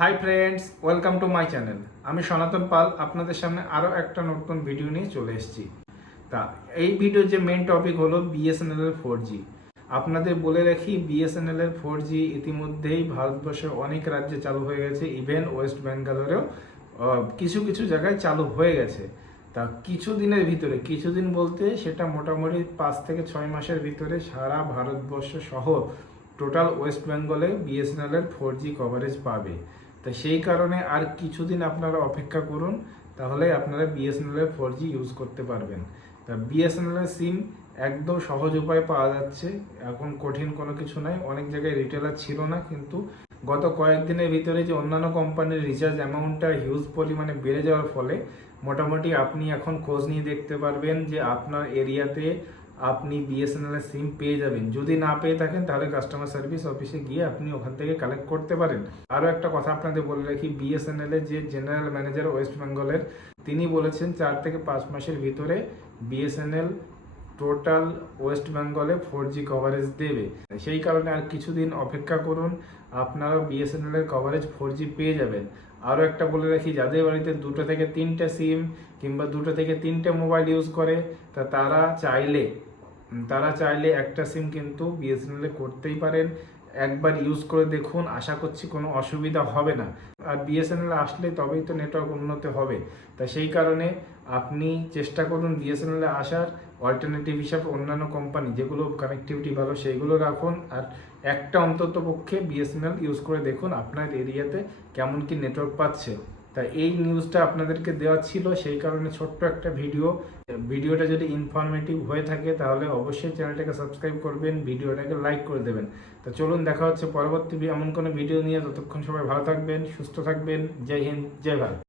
Hi friends, welcome to my channel. আমি সনাতন পাল আপনাদের সামনে আরও একটা নতুন ভিডিও নিয়ে চলে এসেছি। তা এই ভিডিওর যে মেন টপিক হলো বিএসএনএল এর 4G। আপনাদের বলে রাখি, বিএসএনএল এর 4G ইতিমধ্যেই ভারতবর্ষের অনেক রাজ্যে চালু হয়ে গেছে, ইভেন ওয়েস্ট বেঙ্গলেরও কিছু কিছু জায়গায় চালু হয়ে গেছে। তা কিছুদিনের ভিতরে, কিছুদিন বলতে সেটা মোটামুটি 5 থেকে 6 মাসের ভিতরে সারা ভারতবর্ষ সহ টোটাল ওয়েস্ট বেঙ্গলে বিএসএনএল এর 4G কভারেজ পাবে। তা সেই কারণে আর কিছুদিন আপনারা অপেক্ষা করুন, তাহলে আপনারা বিএসএনএল এর 4G ইউজ করতে পারবেন। তা বিএসএনএল এর সিম একদম সহজ উপায়ে পাওয়া যাচ্ছে, এখন কঠিন কোনো কিছু নাই। অনেক জায়গায় রিটেলার ছিল না, কিন্তু গত কয়েকদিনের ভিতরে যে অন্যান্য কোম্পানির রিচার্জ অ্যামাউন্টটা হিউজ পরিমাণে বেড়ে যাওয়ার ফলে মোটামুটি আপনি এখন খোঁজ নিয়ে দেখতে পারবেন যে আপনার এরিয়াতে আপনি বিএসএনএল এর সিম পেয়ে যাবেন। যদি না পেয়ে থাকেন তাহলে কাস্টমার সার্ভিস অফিসে গিয়ে আপনি ওখান থেকে কালেক্ট করতে পারেন। আরও একটা কথা আপনাদের বলে রাখি, বিএসএনএল এর যে জেনারেল ম্যানেজার ওয়েস্ট বেঙ্গলের, তিনি বলেছেন 4 থেকে 5 মাসের ভিতরে বিএসএনএল টোটাল ওয়েস্ট বেঙ্গলে 4G কভারেজ দেবে। সেই কারণে আর কিছুদিন অপেক্ষা করুন, আপনারাও বিএসএনএল এর কভারেজ 4G পেয়ে যাবেন। আরও একটা বলে রাখি, যাদের বাড়িতে 2 থেকে 3টে সিম কিংবা 2 থেকে 3টে মোবাইল ইউজ করে, তারা চাইলে একটা সিম কিন্তু বিএসএনএল করতেই পারেন। একবার ইউজ করে দেখুন, আশা করছি কোনো অসুবিধা হবে না। আর বিএসএনএল আসলে তবেই তো নেটওয়ার্ক উন্নত হবে। তা সেই কারণে আপনি চেষ্টা করুন বিএসএনএল আসার। অল্টারনেটিভ হিসাবে অন্যান্য কোম্পানি যেগুলো কানেক্টিভিটি ভালো সেইগুলো রাখুন, আর একটা অন্তত পক্ষে বিএসএনএল ইউজ করে দেখুন আপনার এরিয়াতে কেমন কি নেটওয়ার্ক পাচ্ছে। তা এই নিউজটা আপনাদেরকে দেওয়া ছিল, সেই কারণে ছোট্ট একটা ভিডিওটা যদি ইনফরমেটিভ হয়ে থাকে তাহলে অবশ্যই চ্যানেলটাকে সাবস্ক্রাইব করবেন, ভিডিওটাকে লাইক করে দেবেন। তো চলুন, দেখা হচ্ছে পরবর্তী এমন কোনো ভিডিও নিয়ে। ততক্ষণ সবাই ভালো থাকবেন, সুস্থ থাকবেন। জয় হিন্দ, জয় ভারত।